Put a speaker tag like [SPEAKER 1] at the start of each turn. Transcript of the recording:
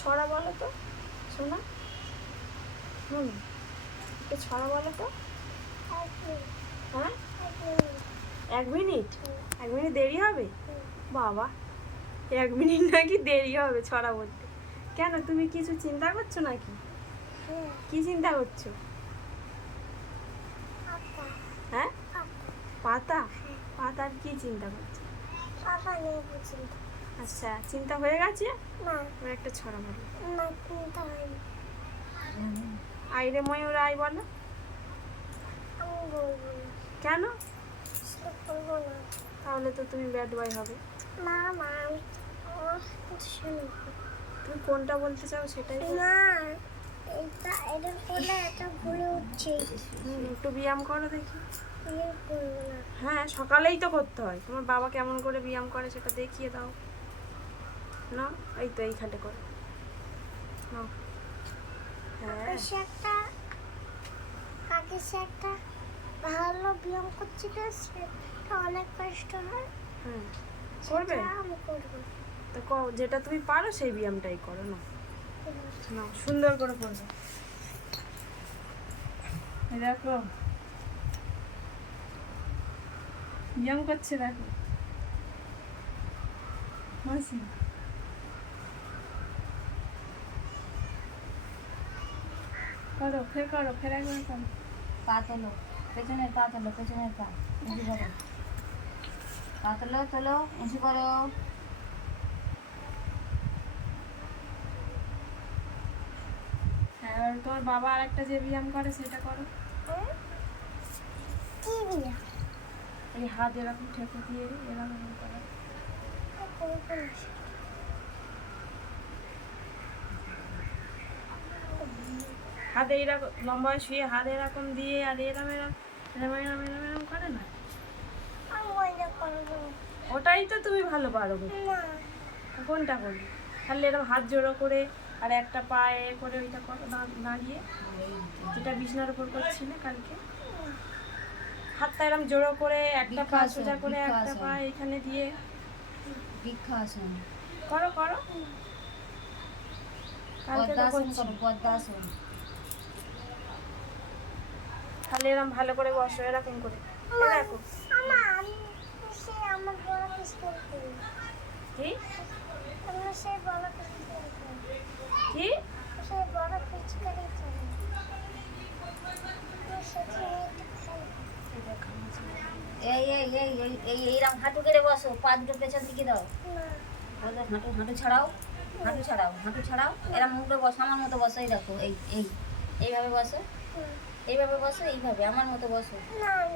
[SPEAKER 1] ছড়া বলো তো, শোনা। হুম একটা ছড়া বলো তো। হ্যাঁ? এক মিনিট? এক মিনিট দেরি হবে? বাবা, এক মিনিট নাকি দেরি হবে ছড়া বলতে। কেন, তুমি কিছু চিন্তা করছ নাকি? কি চিন্তা করছ? হ্যাঁ? পাতা? পাতার কি চিন্তা করছ?
[SPEAKER 2] পাপা নেই পর্যন্ত
[SPEAKER 1] আচ্ছা চিন্তা হয়ে গেছে?
[SPEAKER 2] না।
[SPEAKER 1] একটা ছড়া বলো
[SPEAKER 2] না চিন্তা হয়নি।
[SPEAKER 1] আইরে ময়ূর আই বলো। কেন? তাহলে তো তুমি ব্যাড বয় হবে।
[SPEAKER 2] না মা আমি
[SPEAKER 1] তুমি কোনটা বলতে চাও সেটাই
[SPEAKER 2] না এটা এটা করলে এটা ভুলে উঠছে
[SPEAKER 1] একটু ব্যায়াম করো দেখি। হ্যাঁ সকালেই তো করতে হয়। তোমার বাবা কেমন করে ব্যায়াম করে সেটা দেখিয়ে দাও। না এই তো এইখানটা করো। নাও। হ্যাঁ।
[SPEAKER 2] একটা কাকে সে একটা ভালো ব্যায়াম করছিল সেটা অনেক কষ্ট হয়।
[SPEAKER 1] হুম। করবে?
[SPEAKER 2] আমি করব।
[SPEAKER 1] তো ক- যেটা তুমি পারো সেই ব্যায়ামটাই করো না নাও সুন্দর করে পড়বে দেখো। ব্যায়াম করছে দেখো। মাসি। করো ফের করো ফের একবার করো।
[SPEAKER 3] পা তোলো পেছনের পা তোলো পেছনের পা উঁচু করো। পা তোলো তোলো উঁচু করো।
[SPEAKER 1] হ্যাঁ তোমার বাবা আর একটা যে ব্যায়াম করে সেটা করো।
[SPEAKER 2] হ্যাঁ? কি ব্যায়াম?
[SPEAKER 1] এই হাত এরকম ঠেকে দিয়ে এরকম করো
[SPEAKER 2] করব না সেটা।
[SPEAKER 1] হাত এইরকম লম্বা শুয়ে হাত এরকম দিয়ে আর এরম এরম এরম এরম এরম এরম করে না। ওটাই তো তুমি ভালো পারো। কোনটা করবে? তাহলে এরকম হাত জোড়ো করে আর একটা পায়ে করে ওইটা করো দাঁড়িয়ে যেটা বিছনার উপর করছিলে কালকে। হাতটা এরম জোড়ো করে একটা পা সোজা করে একটা। পা এখানে দিয়ে।
[SPEAKER 3] বৃক্ষাসন।
[SPEAKER 1] করো করো। কালকে তো
[SPEAKER 3] পদ্মাসন
[SPEAKER 1] করছি। তাহলে এরম ভালো করে বসো এরকম করে। কি? কি? এই।
[SPEAKER 3] এই এই এই এই এই এইরকম হাঁটু কেটে বসো পা দুটো পেছন দিকে দাও। বলো, হাঁটু হাঁটু ছাড়াও হাঁটু ছাড়াও হাঁটু ছাড়াও এরম মুখে বসো আমার মতো বসো এই দেখো এই এই এইভাবে বসো। এইভাবে বসো এইভাবে আমার মতো বসো।